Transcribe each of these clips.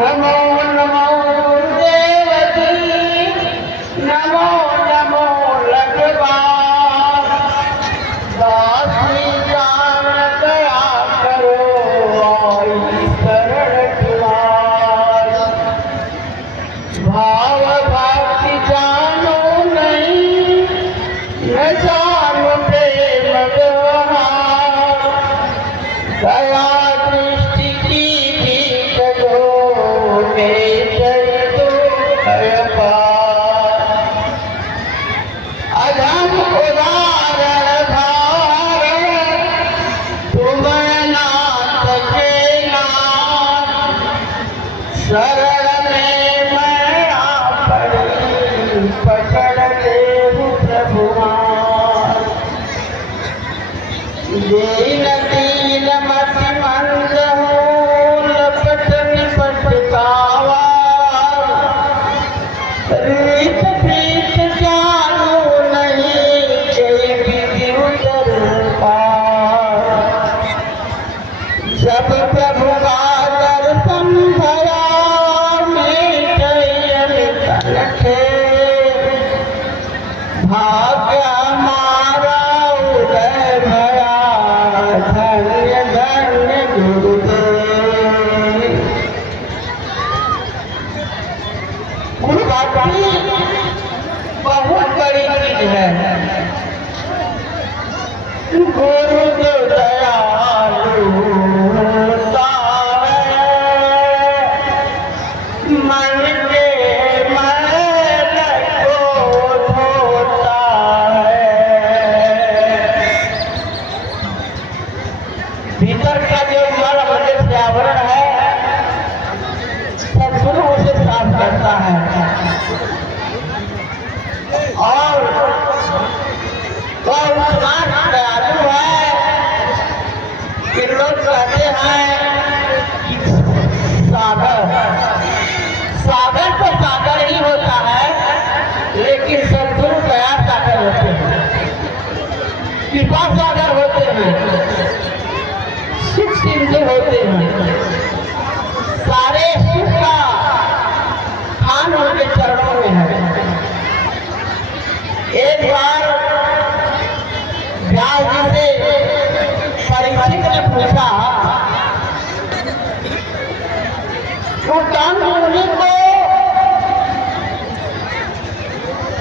नमो नमो देवकी, नमो नमो लगवा, दासी जान दया करो, आई शरण तुम्हार। भाव भक्ति जानो नहीं, न जानो प्रेम व्यवहार, दया दृष्टि की भीत दो, जय तो अपार। अधम उदाहरण भार, तुम नाथ के नाथ, शरण में मैं आ पड़ी, पकड़ देहु प्रभुमान। दीन दीन मति मंद हो, लपट निपट कावार, रीत प्रीत जानो नहीं, जय विधि उदर पार। जब प्रभु का दर्शन भया, भाग्य हमारा उदय भया, धन्य धन्य गुरुदेव। गुरु भक्ति बहुत बड़ी चीज है। गुरु जो दयालु होता है, मन के मैल को धोता है। भीतर का जो हमारा मन से आवरण है, सद्गुरु उसे साफ करता है। और वह उतना दयालु है कि लोग कहते हैं कि सागर तो सागर ही होता है, लेकिन सद्गुरु दया सागर होते हैं, कृपा सागर होते हैं, सुख सिंधु होते हैं। सारे सुख का खान उनके चरणों में है। एक बार व्यास जी से परीक्षित ने पूछा, उत्तम मुनि को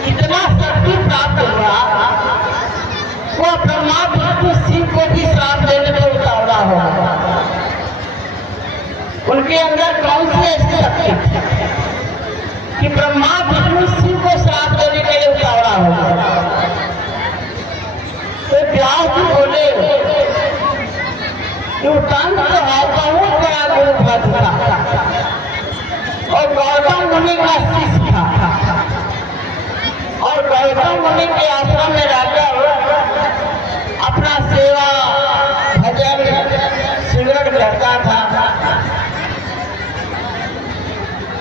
इतना शक्ति प्राप्त हुआ, वो ब्रह्मा विष्णु शिव को भी श्राप देने में उतावला होगा। उनके अंदर कौन सी ऐसी शक्ति कि ब्रह्मा विष्णु शिव को श्राप देने के लिए उतावला होगा? तो व्यास जी बोले, उत्तम तो है बहुत बड़ा गुरु भक्त था, और गौतम मुनि का शिष्य था, और गौतम मुनि के आश्रम में रहकर अपना सेवा भजन सिमरन करता था।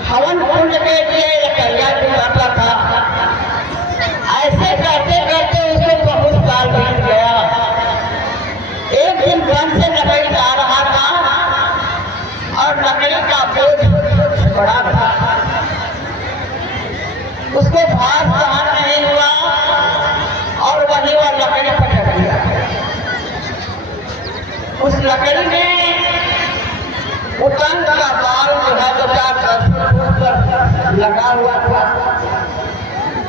हवन कुंड के लिए लकड़ियां चुराता था। ऐसे करते करते उसको बहुत साल बीत गया। एक दिन वन से लकड़ी आ रहा था, और लकड़ी का बोझ बड़ा था। उसको भार सहन नहीं हुआ, और वही वह लकड़ी पटक दिया। उस लकड़ी में उतंग का बाल जो है 50 फुट लगा हुआ था।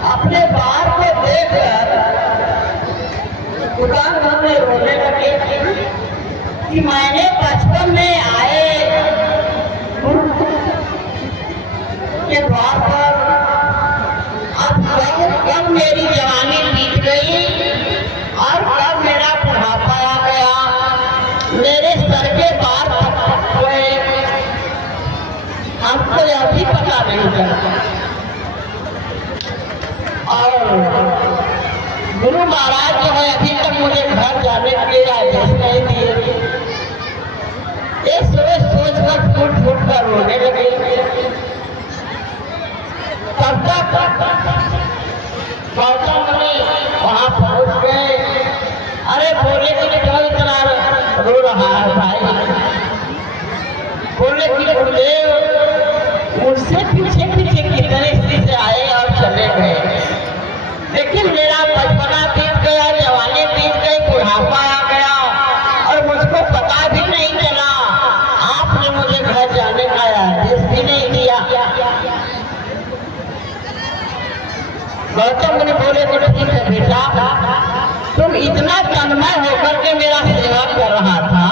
अपने बाल को देखकर उतंग में रोने लगे कि मैंने बचपन में आए के द्वार पर, अब कब मेरी जवानी बीत गई और कब मेरा बुढ़ापा आ गया, मेरे सर के बाल गए, हमको यह भी पता नहीं चलता। और गुरु महाराज जो है अभी तक मुझे घर जाने के लिए आदेश नहीं दिए। ये सोच सोच कर फूट फूट कर रोने लगे। तब तक गौतम मुनि वहां पहुंच गए। अरे बोले कि क्यों इतना रो रहा है भाई? बोले कि गुरुदेव लेकिन मेरा बचपना बीत गया, जवानी बीत गई, बुढ़ापा आ गया और मुझको पता भी नहीं चला। आपने मुझे घर जाने का आदेश भी नहीं दिया। गौतम मुनि बोले कि ठीक है बेटा, तुम इतना तन्मय होकर के मेरा सेवा कर रहा था,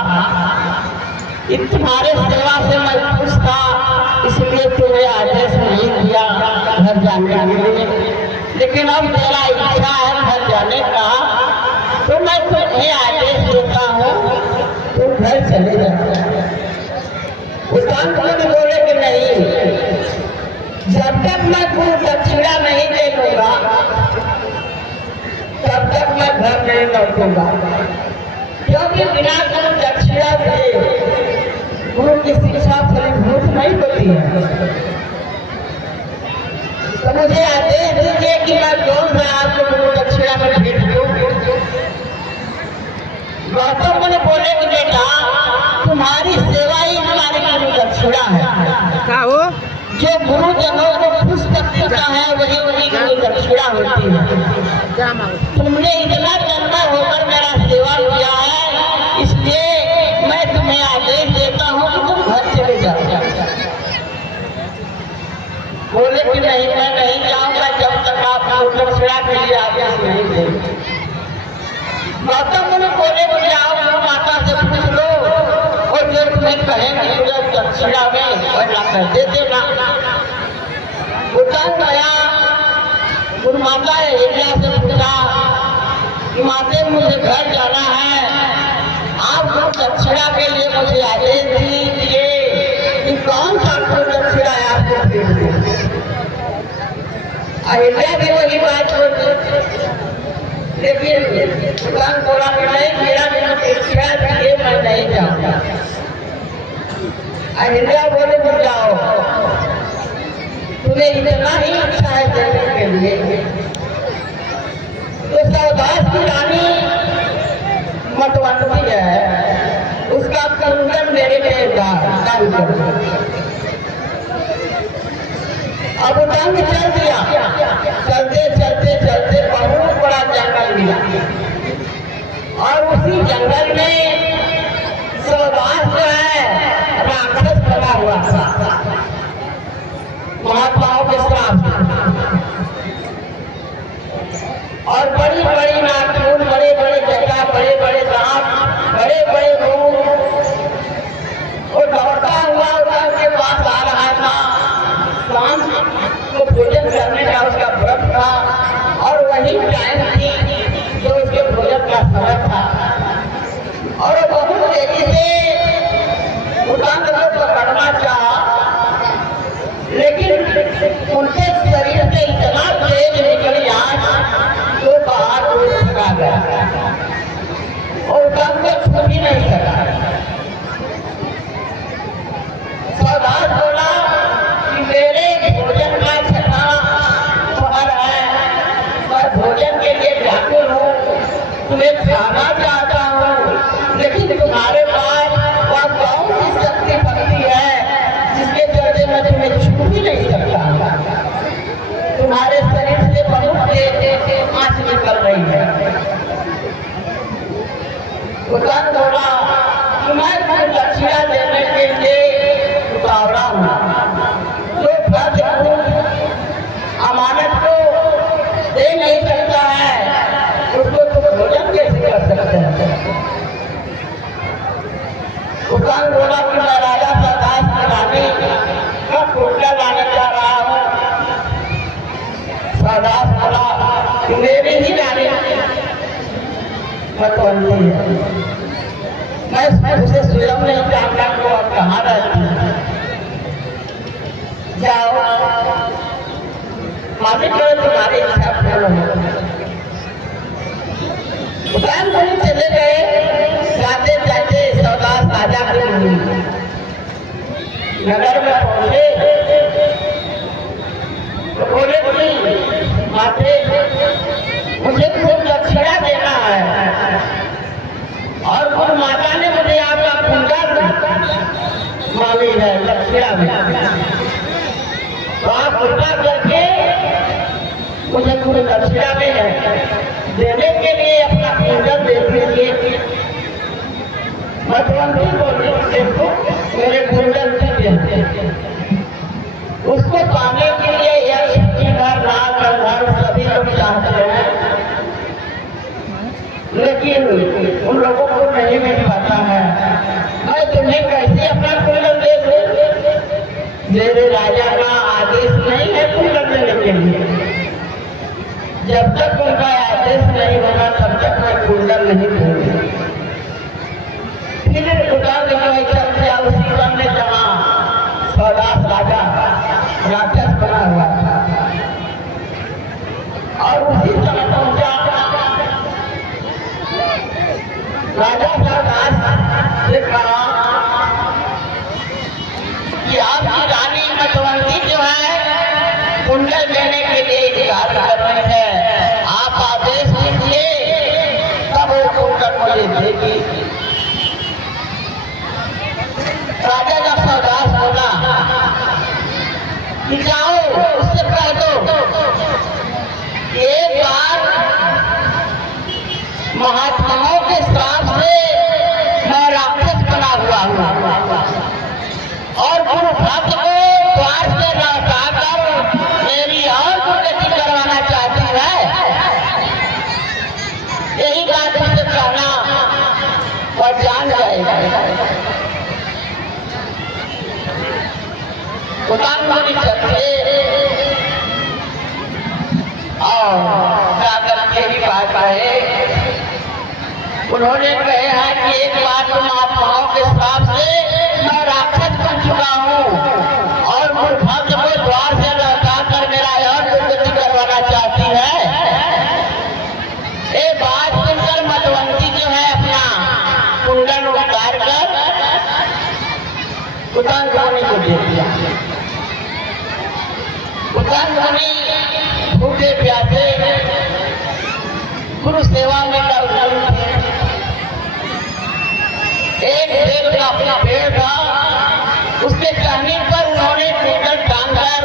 तुम्हारे सेवा से मैं खुश था, इसलिए तुम्हें आदेश नहीं दिया घर जाने के लिए। लेकिन अब मेरा इच्छा है घर जाने का, तो मैं तुम्हें आदेश देता हूँ, तुम घर चले जाओ। उस बोले कि नहीं, जब तक मैं गुरु दक्षिणा नहीं दे दूंगा तब तक मैं घर नहीं लौटूंगा, क्योंकि बिना गुरु दक्षिणा के गुरु की शिक्षा फलीभूत नहीं होती है। तो मुझे आदेश दीजिए कि मैं कौन सा आपको गुरु दक्षिणा में भेज दूं। गौतम मुनि बोले कि बेटा, तुम्हारी सेवा ही हमारी गुरु दक्षिणा है। क्या हो? जो गुरु जनों को खुश करता है वही वही गुरु दक्षिणा होती है। तुमने इतना तन्मय होकर मेरा सेवा किया है, इसलिए मैं तुम्हें आदेश देता हूँ कि तुम घर चले जाओ। बोले कि नहीं, मैं नहीं जाऊंगा जब तक आप गुरु दक्षिणा के लिए आदेश नहीं देंगे। गौतम मुनि बोले कि आओ गुरु माता से पूछ लो, और जो तुम्हें कहेंगे गुरु दक्षिणा में वरना कर दे देना। उधर गया, गुरु माता एरिया से पूछा कि माते मुझे घर जाना है, आप गुरु दक्षिणा के लिए मुझे आदेश दीजिए कि कौन सा गुरु दक्षिणा है आपको भेज दूं। अहिल्या भी वही बात होती, लेकिन भगवान बोला कि नहीं, मेरा गुरु दक्षिणा दिए मैं नहीं जाऊंगा। अहिल्या बोले कि जाओ, तुम्हें इतना ही अच्छा है देने के लिए। तो सौदास की रानी मतवंती है, उसका कंगन मेरे लिए दान कर। अब उतंग चल दिया, चलते चलते चलते बहुत बड़ा जंगल मिला, और उसी जंगल में सौदास जो है राक्षस बना हुआ था महात्माओं के श्राप। और बड़ी बड़ी नाखून, बड़े बड़े जटा, बड़े बड़े दांत, बड़े बड़े मुंह, वो दौड़ता हुआ उसके पास आ रहा था। शाम को भोजन करने का उसका व्रत था, और वही टाइम थी जो उसके भोजन का समय था। और बहुत तेजी से उतान को पकड़ना चाहा, लेकिन उनके शरीर से इतना तेज निकली आंच तो बाहर आ गया और उतान को छू भी नहीं सका। सौदास बोला कि मेरे भोजन का छठा पहर है, मैं भोजन के लिए व्याकुल हूँ, तुम्हें खाना चाहता हूँ, लेकिन तुम्हारे पास वह कौन सी शक्ति भक्ति है जिसके चलते मैं तुम्हें छू भी नहीं सकता। तुम्हारे शरीर से बहुत तेज आंच निकल रही है। भगवान बोला कि मैं तुम्हें दक्षिणा देने के लिए उतावला हूँ, जो फर्ज अमानत को दे नहीं सकता है उसको तुम भोजन कैसे कर सकते हैं। भगवान बोला कि मैं राजा सौदास की रानी का टोटला लाने जा रहा हूँ। सौदास बोला कि मेरी ही रानी मतवंती है, मैं उसे स्वयं नहीं जानता को अब कहाँ रहती है। जाओ, मालिक करे तुम्हारी इच्छा पूर्ण हो। भगवान कहीं चले गए, जाते जाते सौदास राजा के नगर में पहुंचे तो बोले कि माते मुझे खूब दक्षिणा देना है, और गुरु माता ने मुझे आपका कुंडल मांगी है दक्षिणा में, तो आप कृपा करके मुझे पूरी दक्षिणा में है देने के लिए अपना कुंडल दे दीजिए। मधुवंती बोली देखो मेरे कुंडल दीजिए। उसको पाने के लिए यश की घर नाम घर सभी लोग चाहते हैं, लेकिन उन लोगों को नहीं मिल पाता है। मैं तुम्हें कैसे अपना कुंडल दे दूं? मेरे राजा का आदेश नहीं है कुंडल देने के लिए। जब तक उनका आदेश नहीं होगा तब तक मैं कुंडल नहीं दूंगा। फिर खुदा ने चल उसी समय जहाँ सौदास राजा राक्षस बना हुआ था और उसी समय पहुंचा राजा सौदास से कहा कि आपकी रानी मधुवंती जो है कुंडल देने के लिए इंतजार कर रही है, आप आदेश दीजिए तब वो कुंडल मुझे देगी। राजा जब सौदास बोला कि जाओ उससे कह दो एक बार महात्माओं के श्राप से मैं राक्षस बना हुआ हूँ और गुरु भक्त को द्वार से लौटा कर मेरी और दुर्गति करवाना चाहती है। यही बात उससे कहना और जान जाएगा। उतांगुनी चलते और जाकर के ही बात है। उन्होंने कहे हैं कि एक बार तुम महात्माओं के श्राप से मैं राक्षस बन चुका हूँ और भक्त को द्वार से लौटा कर मेरा और दुर्गति करवाना चाहती है। ये बात सुनकर मधुवंती जो है अपना कुंडल उतार कर उतांगुनी को दे दिया। उतांगुनी भूखे प्यासे गुरु सेवा में एक पेड़ का अपना पेड़ था, उसके कहने पर उन्होंने कुंडल टांगकर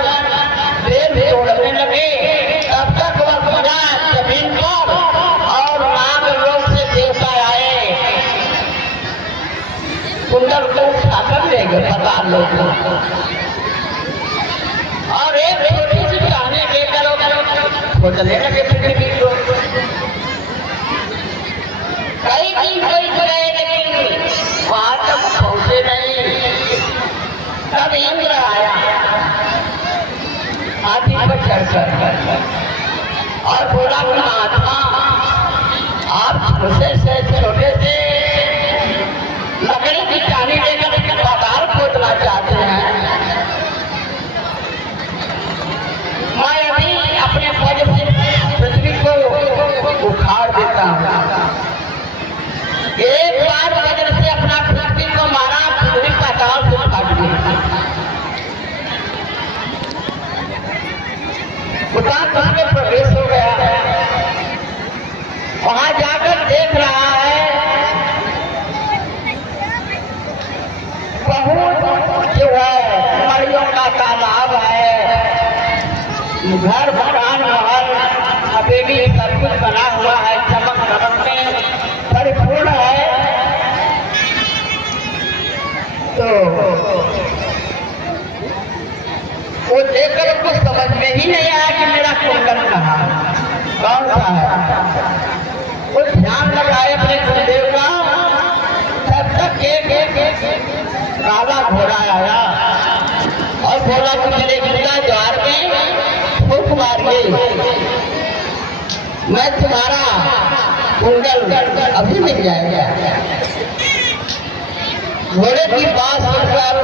पेड़ तोड़ने लगे। तब तक वह पूरा जमीन पर और नाग लोग से देवता आए, कुंडल को उठाकर ले गए पता लोग और एक छोटी सी कहानी लेकर खोजने लगे पृथ्वी को। कई दिन कोई गए लेकिन वहां तक पहुंचे नहीं। तब इंद्र आया हाथी पर चढ़कर और बोला कि महात्मा आप छोटे से लकड़ी की टाली लेकर पाताल खोदना चाहते हैं। मैं अभी अपने पद से पृथ्वी को उखाड़ देता हूँ। एक बार वज्र से अपना पृथ्वी को मारा, पृथ्वी पाताल से फट गई। उतार में प्रवेश हो गया, वहां जाकर देख रहा है बहुत जो है मड़ियों का तालाब है, घर मकान महल हवेली सब कुछ बना हुआ है, चमक धमक में परिपूर्ण है। तो वो देखकर उसको समझ में ही नहीं आया कि मेरा कुंडल कहाँ कौन सा है। वो ध्यान लगाए अपने गुरुदेव का, तब तक एक काला घोड़ा आया और बोला कि मेरे गुरुदा द्वार में फूक मारिए, मैं तुम्हारा कुंडल अभी मिल जाएगा। घोड़े की बात सुनकर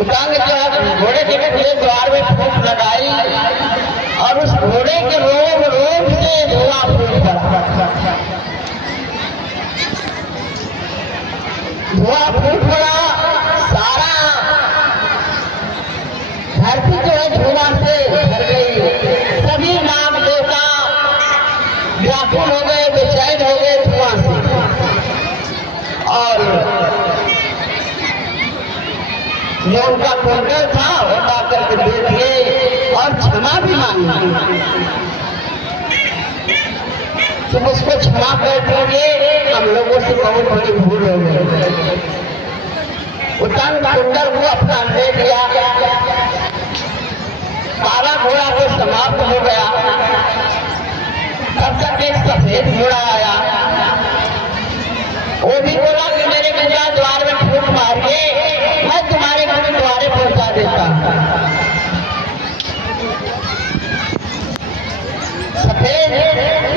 उतांग जो है घोड़े के द्वार में फूक लगाई और उस घोड़े के रोम से धुआं फूट पड़ा। धुआं फूट पड़ा, सारा धरती जो है धुआं से भर गई। सभी नाग देवता व्याकुल हो गए, बेचैन हो गए धुआं से। और जो उनका कुंडल था वो ला करके दे दिए और क्षमा भी मांगी। तुम उसको क्षमा कर दीजिए, हम लोगों से बहुत बड़ी भूल हो गई। उतन कुंडल को अपना ले लिया, काला घोड़ा को समाप्त हो गया। तब तक एक सफेद घोड़ा आया, वो भी बोला कि मेरे गुरुद्वारा द्वार में फूट मारिए, मैं तुम्हारे गुरुद्वारे पहुंचा देता। सफेद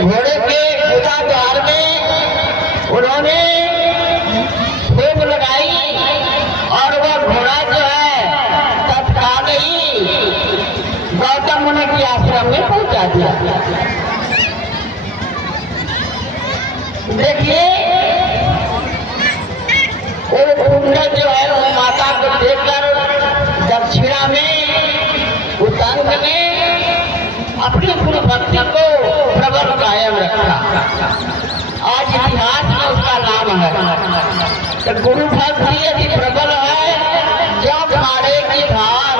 घोड़े के गुरुद्वारा द्वार में उन्होंने फूक लगाई और वह घोड़ा जो है तत्काल ही गौतम मुनि के आश्रम में पहुंचा दिया। देखिए वो कुंडल जो है वो माता को देखकर दक्षिणा में उतंग ने अपनी गुरु भक्ति को प्रबल कायम रखा। आज इतिहास में उसका नाम है। तो गुरु भक्ति यदि प्रबल है, जो खाड़े की धार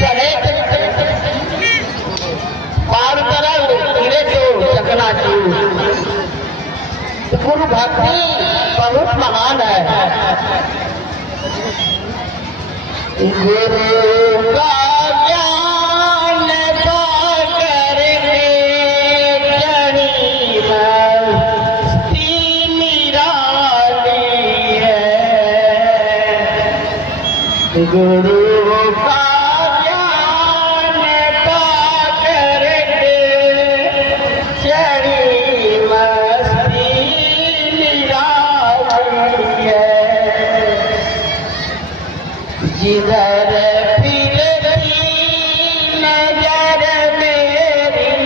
चढ़े पार करे तो चकनाचूर। गुरु भक्ति बहुत महान है। गुरु का ज्ञान पाकर चढ़ी मस्ती निराली है। गुरु का ज्ञान पाकर चढ़ी मस्ती जिधर फिरती नजर मेरी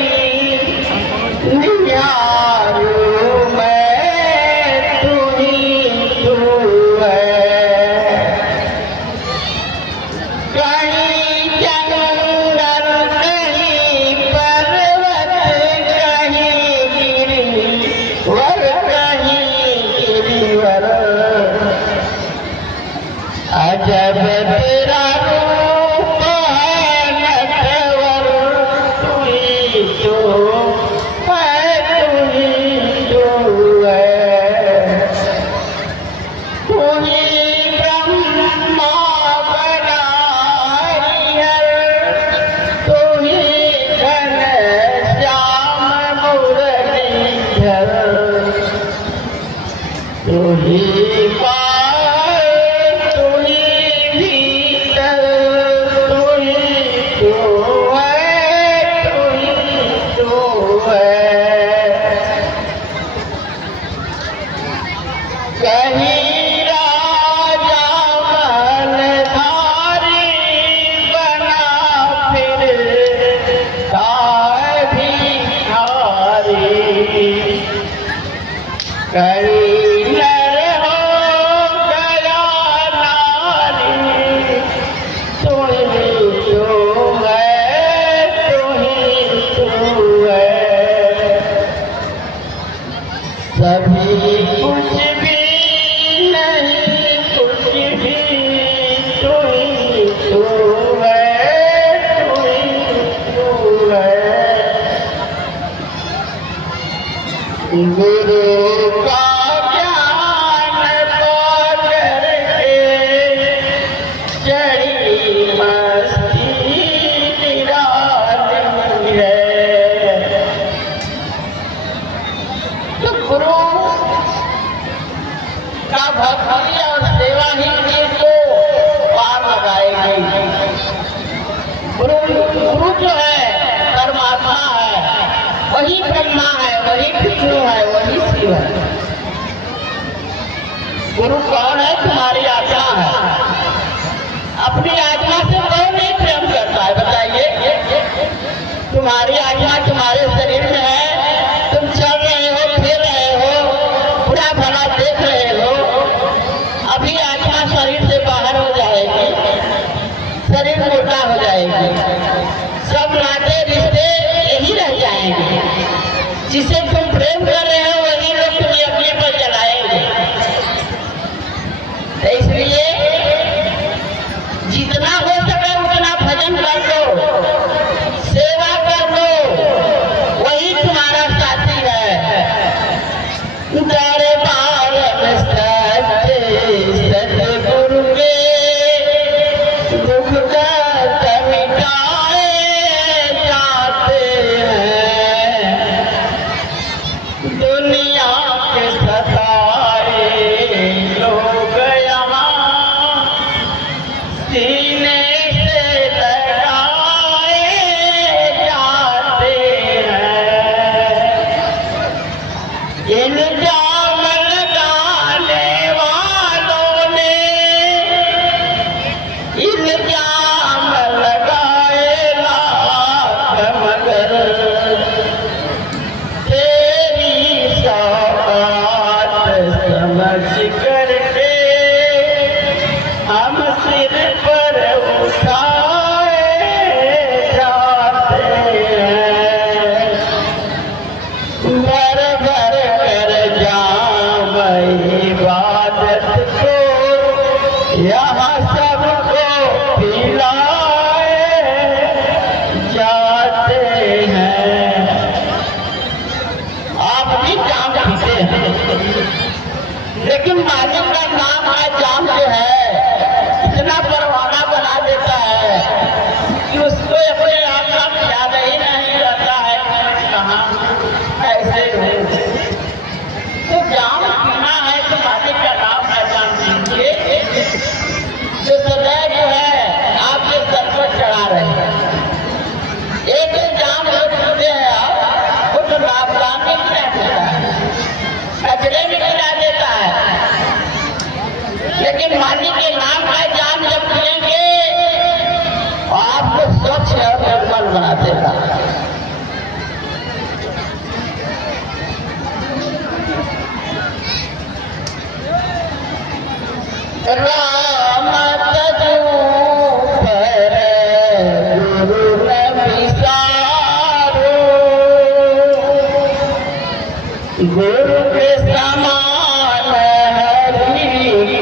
निहारूं मैं तू ही तू है। कहीं जंगल कहीं पर्वत कहीं गिरिवर कहीं गिरिवर, अजब तेरा रूप है नटवर, तू ही जो है तू ही जो है। तू ही ब्रह्मा बनाई है, तू ही घनश्याम मुरलीधर, तू ही कहीं राजा मनधारी बना फिर काय भिखारी, कहीं नर हो गया नारी, तू ही तू है तू ही तू है। सभी कुछ भी गुरु का ज्ञान पाकर के चढ़ी मस्ती निराली है। तो गुरु का भक्ति और सेवा ही को पार लगाएगी। गुरु जो है परमात्मा है, वही ब्रह्मा है, वही विष्णु है, वही शिव है। गुरु कौन है? तुम्हारी आत्मा है। अपनी आत्मा से कौन नहीं प्रेम करता है बताइए? तुम्हारी आत्मा तुम्हारे शरीर में है, तुम चल रहे हो, फिर रहे हो, बुरा भला देख रहे हो। अभी आत्मा शरीर से बाहर हो जाएगी, शरीर मोटा हो जाएगी, सब नाते रिश्ते यही रह जाएंगे। जिसे तुम प्रेम कर रहे हो वही लोग तुम्हें अपने पर चलाएंगे। तो इसलिए इल्जाम लगाने वालों ने इल्जाम लगाए लाख मगर तेरी सौगात समझ करके हम सिर पर उठाए जाते हैं। भर भर कर जाम इबादत को यहाँ सबको पिलाए जाते हैं। आप भी जाम पीते हैं, लेकिन मालिक का नाम है जाम जो है इतना परवाना बना देता है कि उसको अपने आप का ख्याल ही नहीं रहता है कहाँ कैसे हो। तो जाम पीना है तो मालिक का नाम है जाम पीजिए, जो सदैव जो है आपके सर पर चढ़ा रहे हैं। एक जाम जो पीते हैं आप, वो तो नापदान में गिरा देता है, कचरे में गिरा देता है, लेकिन मालिक के नाम का जाम जब पिएंगे आपको स्वच्छ और निर्मल बना देगा। राम तजू पर गुरु न विसारो, गुरु के समान हरि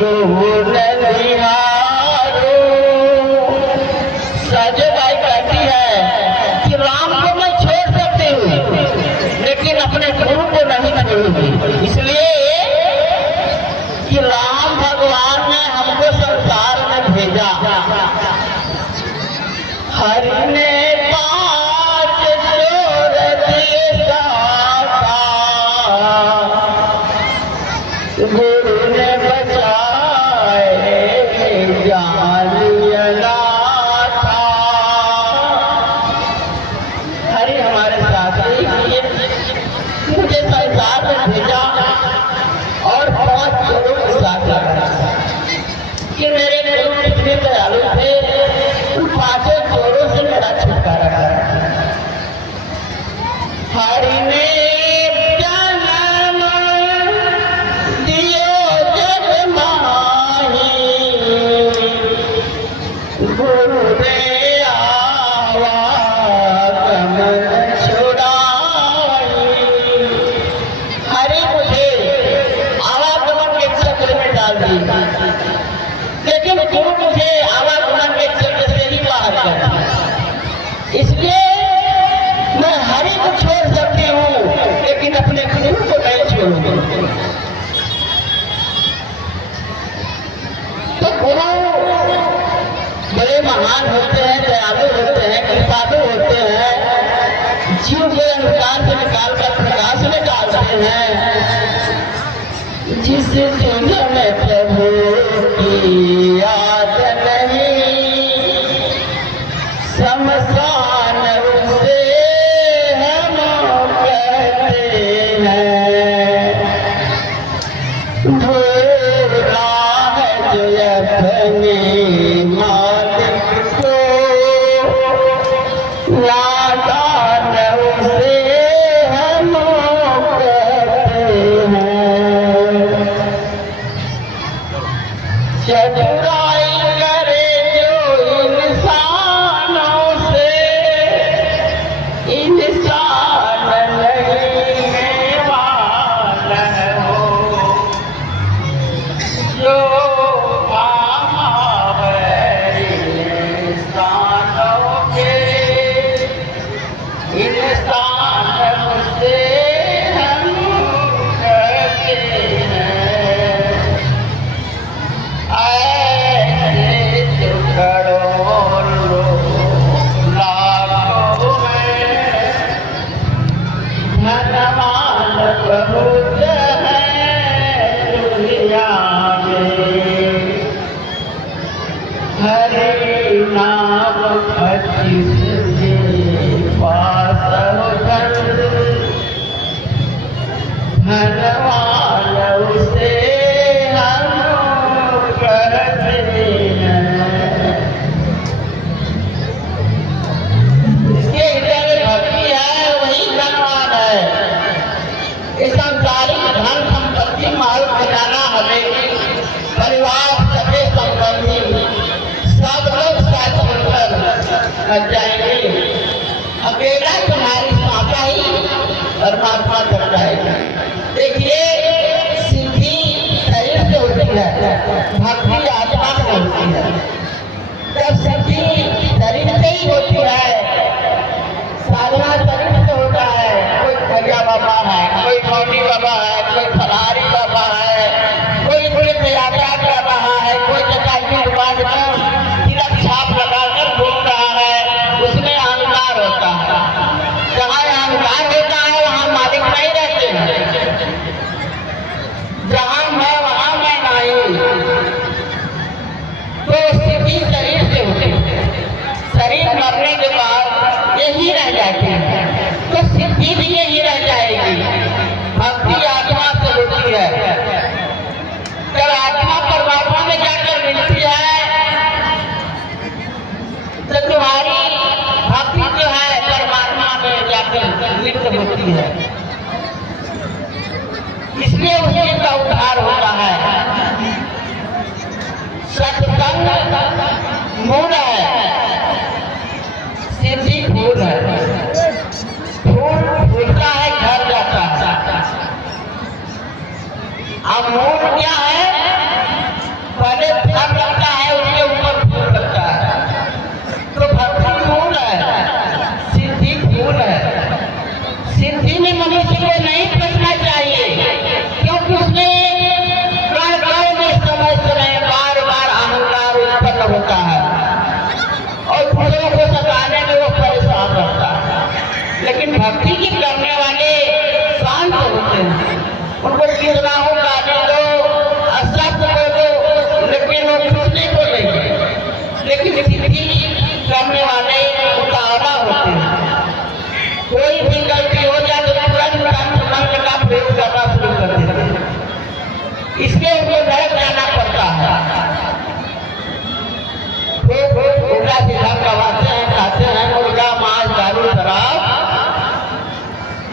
को न निहारो। सजो भाई कहती है कि राम को मैं छोड़ सकती हूँ लेकिन अपने गुरु को नहीं छोड़ूंगी, इसलिए कि राम भगवान ने हमको संसार में भेजा। हरि ने 5 जोर दिए साका, गुरु ने बचाए जान अनाथा। हरि हमारे साथ ही मुझे संसार में भेजा और 5 जोरों के साथ लगा कि मेरे गुरु कितने दयालु थे, उन 5 जोरों से मेरा छुटकारा करा। हरि ने जन्म दियो जग माही, गुरु ने आवागमन छुड़ाई। हरि मुझे आवागमन के चक्र में डाल दी, लेकिन गुरु मुझे आवागमन के चक्र से ही बाहर कर दिया। इसलिए मैं हरि को छोड़ सकती हूँ लेकिन अपने गुरु को नहीं छोड़ूंगी। तो गुरु बड़े महान होते हैं, दयालु होते हैं, कृपालु होते हैं, जीव के अंधकार से निकाल कर प्रकाश में डालते हैं। जिस दिन में प्रभु की याद नहीं, शमशान उसे हम कहते हैं। भोला है जो अपने मालिक को नादान उसे हम कहते हैं। चतुराई करे जो इंसानों से, इंसान नहीं वाला हो। जो पामा है धनवान उसे हम कहते हैं। जिसके हृदय में भक्ति है वही धनवान है। इस संसारिक धन संपत्ति माल खजाना हवेली परिवार सभी संबंधी सब लोग साथ मिलकर बच जाएंगे। अकेला तुम्हारी साथा ही परमात्मा कर जाएगा। देखिए सिद्धि शरीर से होती है, भक्ति आत्मा से होती है। जब सिद्धि शरीर से ही होती है, साधना शरीर से होता है। कोई भैया बाबा है, कोई मौनी बाबा है, कोई फलारी बाबा है, कोई तीर्थ यात्रा कर रहा है, कोई चटाई दुकान पर तिलक छाप लगाकर घूम रहा है, उसमें अहंकार होता है। जहाँ अहंकार होता है वहाँ मालिक नहीं रहते हैं। जहाँ मैं वहाँ मैं नहीं। तो स्थिति शरीर से होती है। शरीर मरने के बाद यही रह जाती है, तो सिद्धि भी यही रह जाएगी। भक्ति आत्मा से होती है। जब आत्मा परमात्मा में जाकर मिलती है तो तुम्हारी भक्ति जो है परमात्मा में जाकर लिप्त होती है। इसलिए उसी का उद्धार होता है। सत्संग मूल है, सिद्धि फूल है। फूल फूलता है, घर जाता है। अब मूल क्या है? पहले फल लगता है, उसके ऊपर फूल लगता है। तो भक्ति मूल है, सिद्धि फूल है। सिद्धि में मनुष्य को नहीं फंसना चाहिए, क्योंकि उसमें समय समय बार बार अहंकार उत्पन्न होता है और दूसरों को सताने में वो परेशान रहता है। लेकिन भक्ति की करने वाले शांत होते हैं। उनको कितना हो गाली दो, असत्य बोलो, लेकिन वो कुछ नहीं बोलेंगे। लेकिन सिद्धि करने वाले उतावला होते हैं। कोई भी गलती हो जाए तो तुरंत मंत्र का प्रयोग करना शुरू कर देते हैं। इसलिए उनको नरक जाना पड़ता है। उल्टा सीधा कमाते हैं, खाते हैं मुर्गा मांस दारू शराब।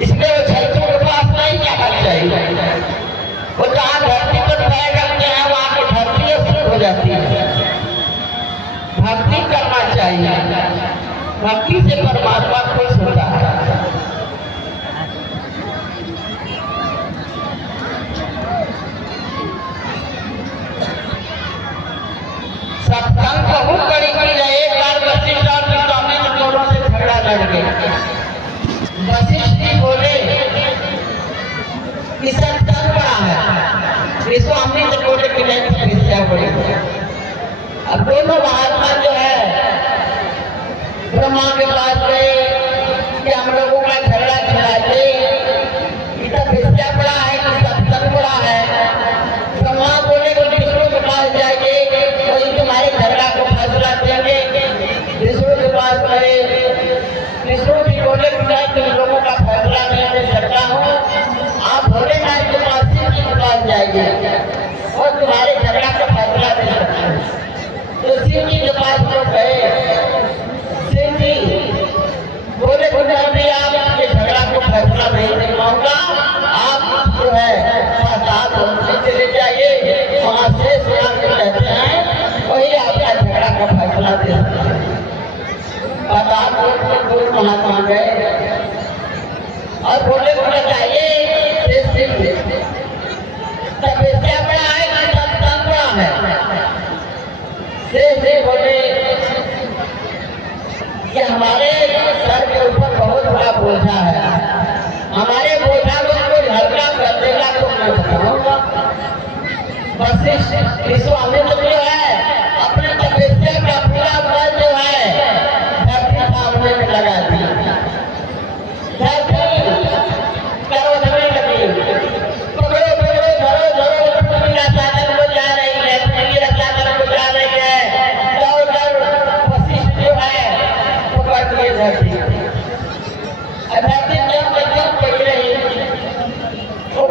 इसलिए वो छठों के पास नहीं जाना चाहिए। वो जहाँ धरती पर पैर रखते हैं वहाँ की धरती शुद्ध हो जाती है। भक्ति करना चाहिए, भक्ति से परमात्मा खुश होता है। सत्संग बहुत बड़ी चीज है। एक बार वशिष्ठ और विश्वामित्र दोनों से झगड़ा लड़ गए। वशिष्ठ जी बोले कि सत्संग बड़ा है, विश्वामित्र बोले कि नहीं समस्या बड़ी है। अब दोनों महात्मा जो है ब्रह्मा के पास गए कि हम लोगों का झगड़ा छुड़ाते, इतना विषय बड़ा है कि सत्संग बड़ा है। ब्रह्मा बोले कि विष्णु के पास जाएंगे, वही तुम्हारे झगड़ा को फैसला देंगे। विष्णु के पास गए, विष्णु जी बोले कि मैं तुम लोगों का फैसला नहीं दे सकता हूँ, आप भोलेनाथ के पास शिव जी के पास जाएंगे और तुम्हारे झगड़ा का फैसला दे सकते हैं। तो शिव जी के पास लोग गए। शिव जी बोले कि आप ये झगड़ा को फैसला नहीं दे पाऊंगा, आप जो है साथ हमसे चले जाइए, वहाँ से रहते हैं, वही आपका झगड़ा का फैसला दे सकते हैं। दो महात्मा गए और बोले चाहिए तपस्या बड़ा है कि सत्संग बड़ा है। से बोले कि हमारे सर के ऊपर बहुत बड़ा बोझा है, हमारे बोझा को कोई हल्का कर देगा तो मैं बताऊंगा। वशिष्ठ विश्वामित्र जो है अपने तपस्या का पूरा बल जो है धरती सामने में लगा दिया। धरती करोड़ने लगी, पकड़ो पकड़ो धरो धरो, पृथ्वी रसातल को जा रही है, पृथ्वी रसातल को जा रही है। दौड़ दौड़ वशिष्ठ जो है पकड़ लिए धरती। धरती जब तक पड़ी रही वो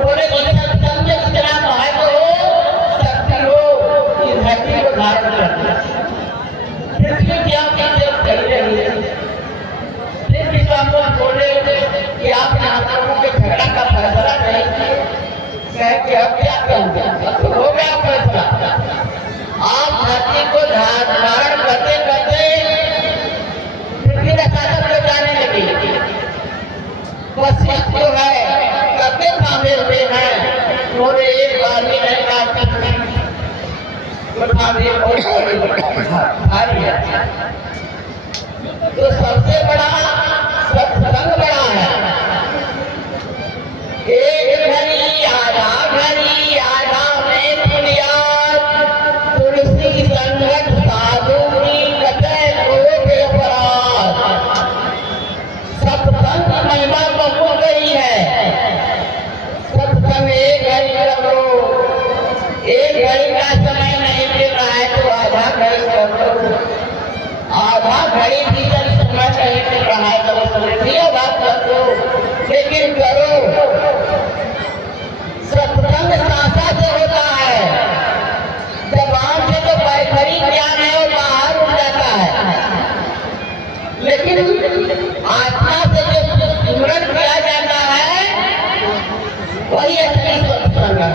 प्रथा भी बहुत भारी है। तो सबसे बड़ा सत्संग बड़ा है। एक घड़ी आधा में दुनिया तुलसी संगत साधु की कतई कोट अपराध। सत्संग महिमा बहु गई है। सत्संग एक घड़ी करो, एक घड़ी का समय नहीं मिल रहा है तो आधा घड़ी करो, आधा घड़ी भी समय नहीं मिल रहा है तो बात कर दो, लेकिन करो। सत्संग सासा से होता है। जबान से तो पैखरी ज्ञान है और बाहर उठ जाता है, लेकिन आत्मा से जो स्मरण किया जाता है वही असली सत्संग है।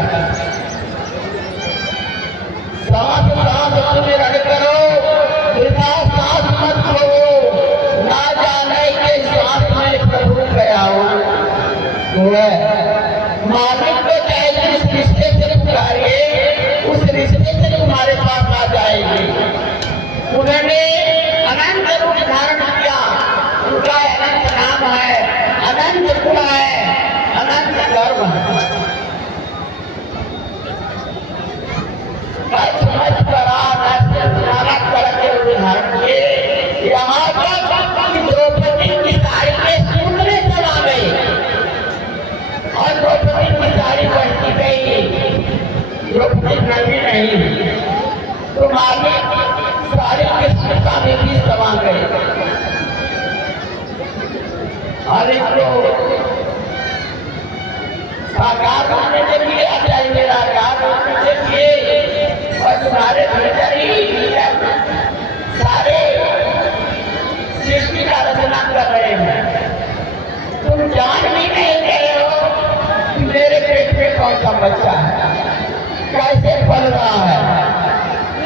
सांस सुमिरन करो, बिना सांस मत लो, ना जाने के सांस में प्रभु गया हो। मालिक को चाहे जिस रिश्ते से पुकारिए उस रिश्ते से तुम्हारे पास आ जाएगी। उन्होंने अनंत रूप धारण किया, उनका अनंत नाम है, अनंत गुण है, अनंत कर्म है। यहाँ तक द्रौपदी की साड़ी में सूखने चला गई और द्रौपदी की साड़ी बढ़ती गई, द्रौपदी नहीं तो मालिक साड़ी की सूखता में भी समा गए। और इसको साकार होने के लिए चाहिए मेरा कार होने के लिए और तुम्हारे भीतर ही सारे सृष्टि का रचना कर रहे हैं। तुम जान भी नहीं रहे हो कि मेरे पेट में कौन सा बच्चा है, कैसे पल रहा है।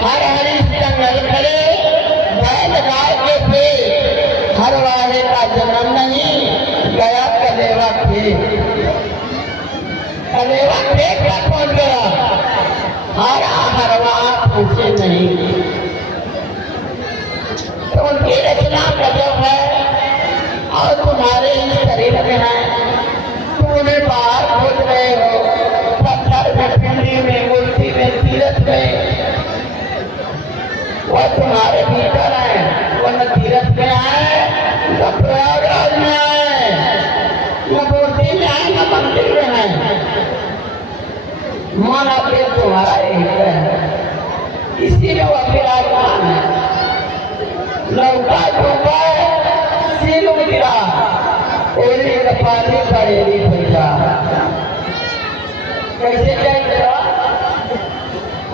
हर हरी जंगल खड़े बैल गाय के पेट, हर वाले का जन्म नहीं गया कलेवा खेत। कलेवा खेत का कौन गया, हर बात पूछे नहीं। तो उनकी रचना गजब है और तुम्हारे ही शरीर में है। तुम उन्हें बाहर खोज रहे हो, पत्थर में, पिंडी में, मूर्ति में, तीरथ में, वह तुम्हारे भीतर है। वह न तीरथ में आए, न प्रयागराज में आए, न मूर्ति में आए, न मंदिर में है। मन अपने तुम्हारा एक है, इसीलिए वह विराजमान है। लौका डूबा सिर गिरा, ओली कपाली पड़ेली भैया। कैसे जाएगा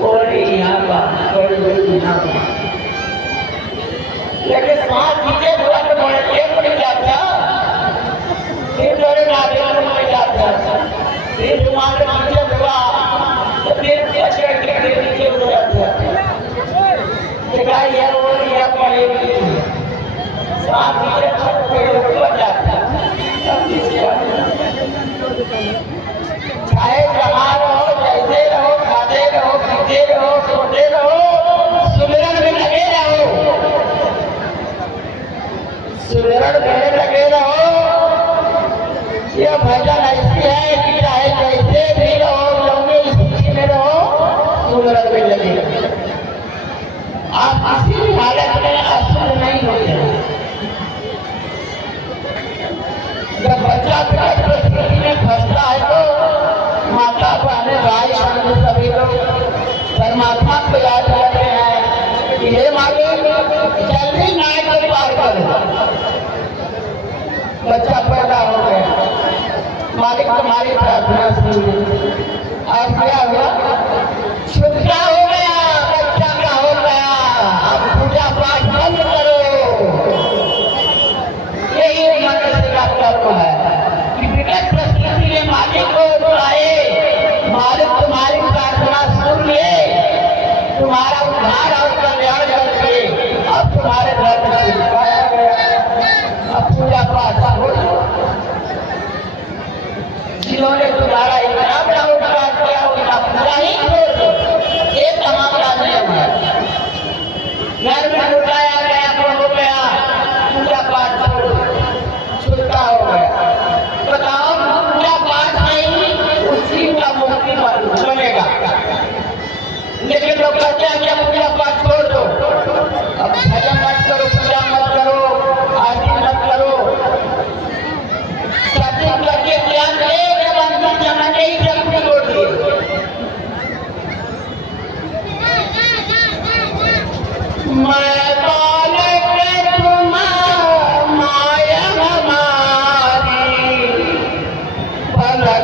ओली यहाँ का, लेकिन सांस खींचे हुआ तो पड़ जाता, फिर थोड़े नारियल में जाता, फिर तुम्हारे नीचे हुआ तो फिर नीचे हो जाता। पड़ेगी सांस नीचे हो जाता। चाहे जहाँ रहो, जैसे रहो, खाते रहो, पीते रहो, सोते रहो, सुमिरन में लगे रहो, सुमिरन में लगे रहो। यह भजन ऐसी है कि चाहे जैसे भी रहो, लंबे स्थिति में रहो, सुमिरन में लगे रहो। आप किसी भी हालत में असुर नहीं होते। जब बच्चा परिस्थिति में फंसता है तो माता बहने भाई बहन सभी लोग परमात्मा को याद करते हैं कि हे मालिक जल्दी नाय को पार करो। बच्चा पैदा हो गया, मालिक तुम्हारी प्रार्थना सुनिए। अब क्या हुआ, छुटका हो गया, बच्चा का हो गया, अब पूजा पाठ बंद करो। यही मनुष्य का कर्म है कि विकट परिस्थिति में मालिक को बुलाए, मालिक तुम्हारी प्रार्थना सुन ले, तुम्हारा उद्धार और कल्याण करके अब तुम्हारे घर में सिखाया गया। अब पूजा पाठ हो, जिन्होंने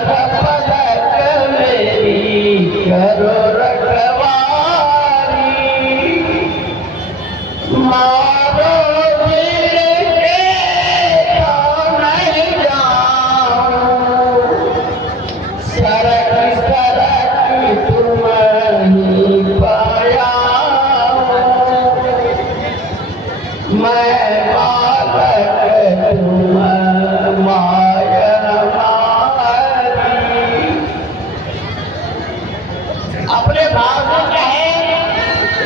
पलक पलक मेरी करो रखवारी, मारो वीर के तो नहीं जाऊं, सरक सरक तुम ही पाया, मैं बालक तुम माया मारी। अपने भाव में कहे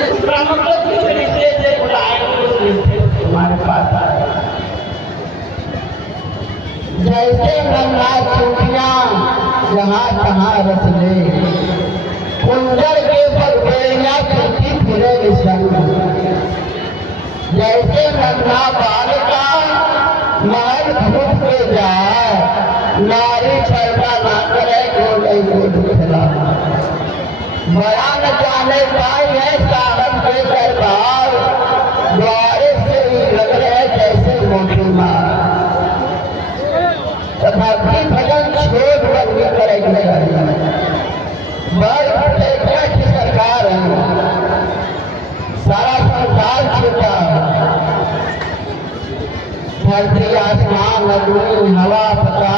इस ब्रह्म को जिस रिश्ते से बुलाएंगे उस रिश्ते से तुम्हारे पास आए। जैसे गंगा छुटियां जहाँ तहाँ रस ले, कुंजर के बलबेलियां छुट्टी फिरे संग, जैसे नन्हा बालिका महल धूप के जाए, नारी पर्दा ना करे गोले को दिखला, बया न जाने पाई है साहब के दरबार, द्वारे से ही लग रहे जैसे मोटी मार, भक्ति भजन छोड़ बंदी करेगी बड़ की सरकार है, सारा संसार छूटा, धरती आसमान जमीन हवा पता